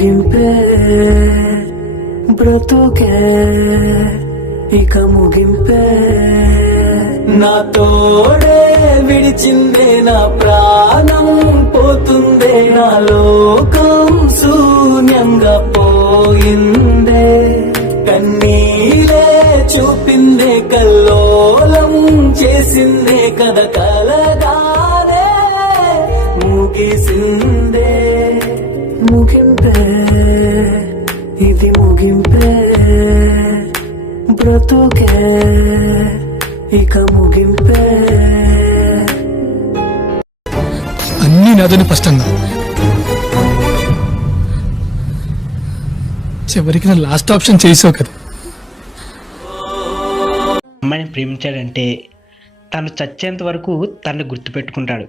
ముగింపే బ్రతుకే ఇక ముగింపే నా తోడే విడిచిందే నా ప్రాణం పోతుందే నా లోకం శూన్యంగా పోయిందే కన్నీలే చూపిందే కల్లోలం చేసిందే కథ కలగానే ముగిసిందే ముగింపే ఇది ముగింపే బ్రతుకే ఇక ముగింపే అన్నీ నాదని స్పష్టంగా చివరికి నా లాస్ట్ ఆప్షన్ చేసావు కదా. అమ్మాయిని ప్రేమించాడంటే తను చచ్చేంత వరకు తనని గుర్తుపెట్టుకుంటాడు.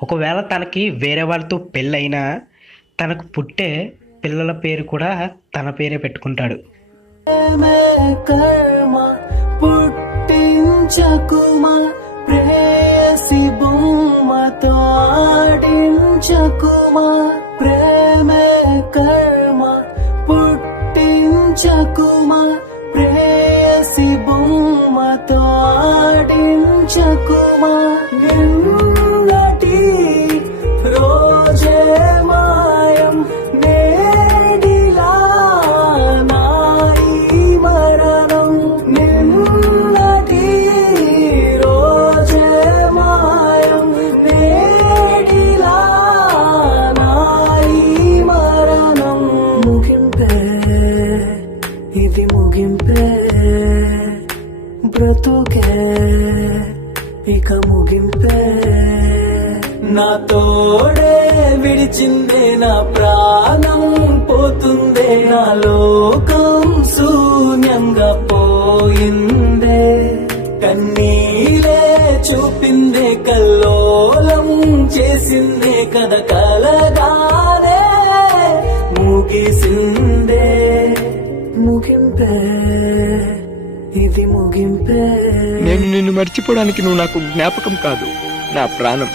ఒకవేళ తనకి వేరే వాళ్ళతో పెళ్ళైనా తనకు పుట్టే పిల్లల పేరు కూడా తన పేరే పెట్టుకుంటాడు. పుట్టించకుమా ప్రేయసి బొమ్మతో ఆడించకుమా ప్రేమే కర్మ పుట్టించకుమా ప్రేయసి బొమ్మతో ఆడించకుమా నిన్నటి రోజే మాయం నేడిలా నాయి మరణం నిన్నటి రోజే మాయం నేడిలా నాయి మరణం ముగింపే ఇది ముగింపే బ్రతుకే ఇక ముగింపే నా తోడే విడిచిందే నా ప్రాణం పోతుందే నా లోకం శూన్యంగా పోయిందే కన్నీలే చూపిందే కల్లోలం చేసిందే కథ కలగానే ముగిసిందే ముగింపే ఇది ముగింపే నేను నిన్ను మర్చిపోవడానికి నువ్వు నాకు జ్ఞాపకం కాదు, నా ప్రాణం.